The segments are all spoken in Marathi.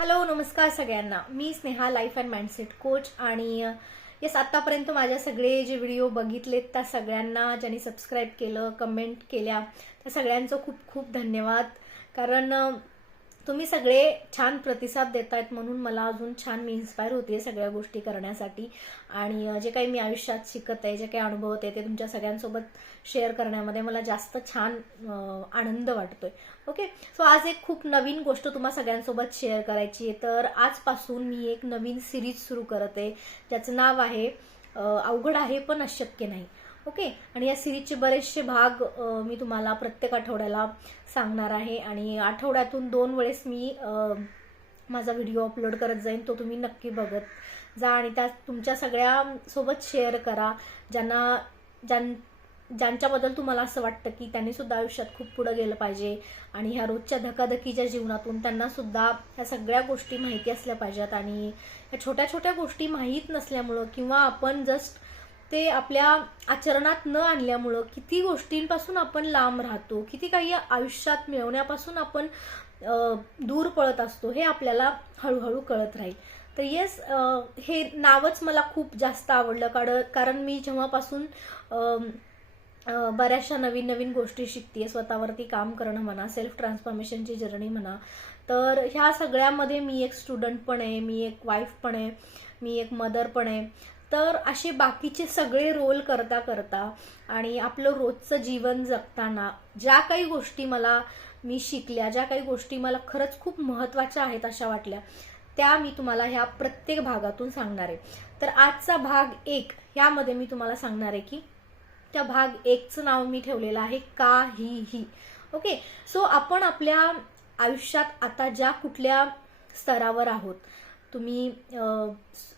हॅलो नमस्कार सगळ्यांना. मी Sneha life and mindset coach आणि येस आतापर्यंत माझे सगळे जे व्हिडिओ बघितलेत त्या सगळ्यांना ज्यांनी सबस्क्राईब केलं, कमेंट केल्या त्या सगळ्यांचं खूप खूप धन्यवाद. कारण तुम्ही सगळे छान प्रतिसाद देतायत म्हणून मला अजून छान मी इन्स्पायर होते सगळ्या गोष्टी करण्यासाठी. आणि जे काही मी आयुष्यात शिकत आहे, जे काही अनुभव होते ते तुमच्या सगळ्यांसोबत शेअर करण्यामध्ये मला जास्त छान आनंद वाटतोय. ओके, सो आज एक खूप नवीन गोष्ट तुम्हा सगळ्यांसोबत शेअर करायची आहे. तर आजपासून मी एक नवीन सिरीज सुरू करत आहे ज्याचं नाव आहे अवघड आहे पण अशक्य नाही. ओके, आणि या सिरीजचे बरेचसे भाग मी तुम्हाला प्रत्येक आठवड्याला सांगणार आहे आणि आठवड्यातून 2 वेळेस मी माझा व्हिडिओ अपलोड करत जाईन. तो तुम्ही नक्की बघत जा आणि त्या तुमच्या सगळ्यांसोबत शेअर करा ज्यांच्याबद्दल तुम्हाला असं वाटतं की त्यांनी सुद्धा आयुष्यात खूप पुढे गेलं पाहिजे आणि ह्या रोजच्या धकाधकीच्या जीवनातून त्यांना सुद्धा ह्या सगळ्या गोष्टी माहिती असल्या पाहिजेत. आणि ह्या छोट्या छोट्या गोष्टी माहीत नसल्यामुळं किंवा आपण जस्ट ते आपल्या आचरणात न आणल्यामुळं किती गोष्टींपासून आपण लांब राहतो, किती काही आयुष्यात मिळवण्यापासून आपण दूर पळत असतो हे आपल्याला हळूहळू कळत राहील. तर येस, हे नावच मला खूप जास्त आवडलं कारण मी जेव्हापासून बऱ्याचशा नवीन नवीन गोष्टी शिकते, स्वतःवरती काम करणं म्हणा, सेल्फ ट्रान्सफॉर्मेशनची जर्नी म्हणा, तर ह्या सगळ्यामध्ये मी एक स्टुडंट पण आहे, मी एक वाईफ पण आहे, मी एक मदर पण आहे. तर असे बाकीचे सगळे रोल करता करता आणि आपलं रोजचं जीवन जगताना ज्या काही गोष्टी मी शिकल्या, ज्या काही गोष्टी मला खरंच खूप महत्त्वाच्या आहेत अशा वाटल्या, त्या मी तुम्हाला ह्या प्रत्येक भागातून सांगणार आहे. तर आजचा भाग 1 ह्यामध्ये मी तुम्हाला सांगणार आहे की त्या भाग 1चं नाव मी ठेवलेलं आहे काहीही. ओके, सो आपण आपल्या आयुष्यात आता ज्या कुठल्या स्तरावर आहोत, तुम्ही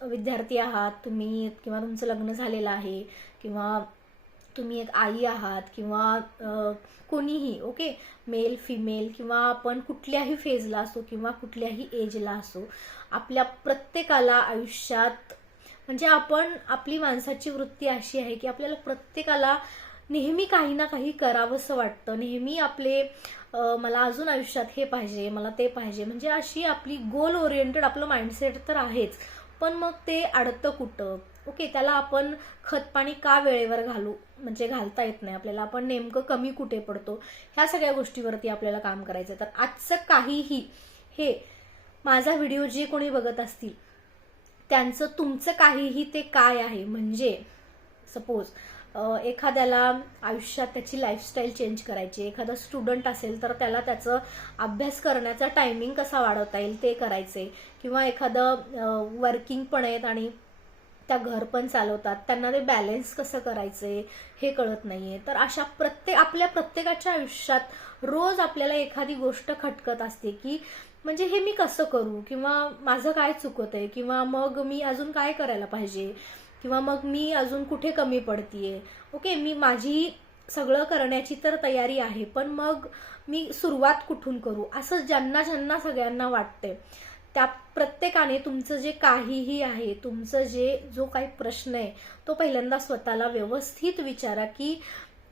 विद्यार्थी आहात, तुम्ही किंवा तुमचं लग्न झालेलं आहे, किंवा तुम्ही एक आई आहात, किंवा कोणीही, ओके, मेल फिमेल, किंवा आपण कुठल्याही फेजला असो किंवा कुठल्याही एजला असो, आपल्या प्रत्येकाला आयुष्यात म्हणजे आपली माणसाची वृत्ती अशी आहे की आपल्याला प्रत्येकाला नेहमी काही ना काही करावंसं वाटतं. नेहमी मला अजून आयुष्यात हे पाहिजे, मला ते पाहिजे, म्हणजे अशी आपली गोल ओरिएंटेड आपलं माइंडसेट तर आहेच. पण मग ते अडतं कुठं? ओके, त्याला आपण खतपाणी का वेळेवर म्हणजे घालता येत नाही आपल्याला, आपण नेमकं कमी कुठे पडतो, ह्या सगळ्या गोष्टीवरती आपल्याला काम करायचं. तर आजचं काहीही हे माझा व्हिडिओ जे कोणी बघत असतील त्यांचं तुमचं काहीही ते काय आहे. म्हणजे सपोज एखाद्याला आयुष्यात त्याची लाईफस्टाईल चेंज करायची, एखादा स्टुडंट असेल तर त्याला त्याचं अभ्यास करण्याचा टायमिंग कसा वाढवता येईल ते करायचे, किंवा एखादं वर्किंग पण आहेत आणि त्या घर पण चालवतात, त्यांना ते बॅलन्स कसं करायचंय हे कळत नाहीये. तर अशा आपल्या प्रत्येकाच्या आयुष्यात रोज आपल्याला एखादी गोष्ट खटकत असते की म्हणजे हे मी कसं करू, किंवा माझं काय चुकत आहे, किंवा मग मी अजून काय करायला पाहिजे, किंवा मग मी अजून कुठे कमी पडतीये. ओके, मी माझी सगळं करण्याची तर तयारी आहे, पण मग मी सुरुवात कुठून करू, असं ज्यांना सगळ्यांना वाटतंय त्या प्रत्येकाने तुमचं जे काहीही आहे, तुमचं जो काही प्रश्न आहे तो पहिल्यांदा स्वतःला व्यवस्थित विचारा की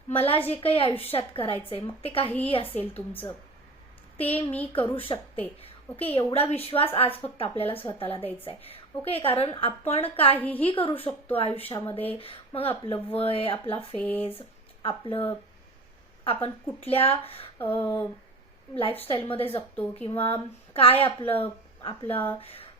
मला जे काही आयुष्यात करायचंय, मग ते काहीही असेल तुमचं, ते मी करू शकते. ओके, एवढा विश्वास आज फक्त आपल्याला स्वतःला द्यायचा आहे. ओके, कारण आपण काहीही करू शकतो आयुष्यामध्ये. मग आपलं वय, आपला फेज, आपण कुठल्या लाईफस्टाईलमध्ये जगतो, किंवा काय आपलं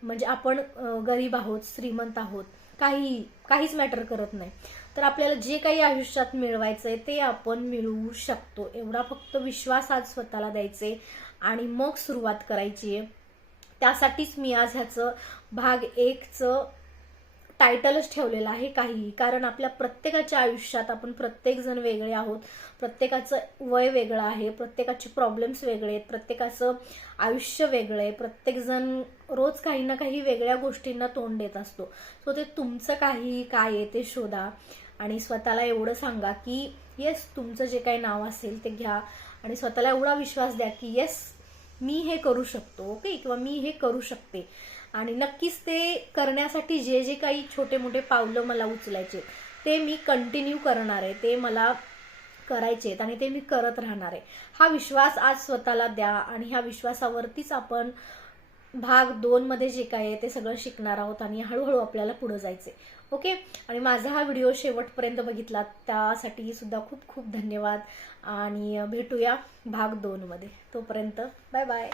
म्हणजे आपण गरीब आहोत, श्रीमंत आहोत, काहीच मॅटर करत नाही. तर आपल्याला जे काही आयुष्यात मिळवायचंय ते आपण मिळवू शकतो. एवढा फक्त विश्वास आज स्वतःला द्यायचे आणि मग सुरुवात करायची आहे. त्यासाठीच मी आज ह्याचं भाग 1चं टायटलच ठेवलेलं आहे काहीही. कारण आपल्या प्रत्येकाच्या आयुष्यात आपण प्रत्येक जण वेगळे आहोत, प्रत्येकाचं वय वेगळं आहे, प्रत्येकाचे प्रॉब्लेम्स वेगळे आहेत, प्रत्येकाचं आयुष्य वेगळं आहे, प्रत्येक जण रोज काही ना काही वेगळ्या गोष्टींना तोंड देत असतो. सो ते तुमचं काही काय आहे ते शोधा आणि स्वतःला एवढं सांगा की येस, तुमचं जे काही नाव असेल ते घ्या आणि स्वतःला एवढा विश्वास द्या की येस, मी हे करू शकतो. ओके, किंवा मी हे करू शकते. आणि नक्कीच ते करण्यासाठी जे काही छोटे मोठे पावलं मला उचलायचे ते मी कंटिन्यू करणार आहे, ते मला करायचे आहेत आणि ते मी करत राहणार आहे. हा विश्वास आज स्वतःला द्या आणि ह्या विश्वासावरतीच आपण भाग 2 मध्ये जे काय आहे ते सगळं शिकणार आहोत आणि हळूहळू आपल्याला पुढे जायचे. ओके. आणि माझा हा व्हिडिओ शेवटपर्यंत बघितला त्यासाठी सुद्धा खूप खूप धन्यवाद आणि भेटूया भाग 2 मध्ये. तोपर्यंत बाय बाय.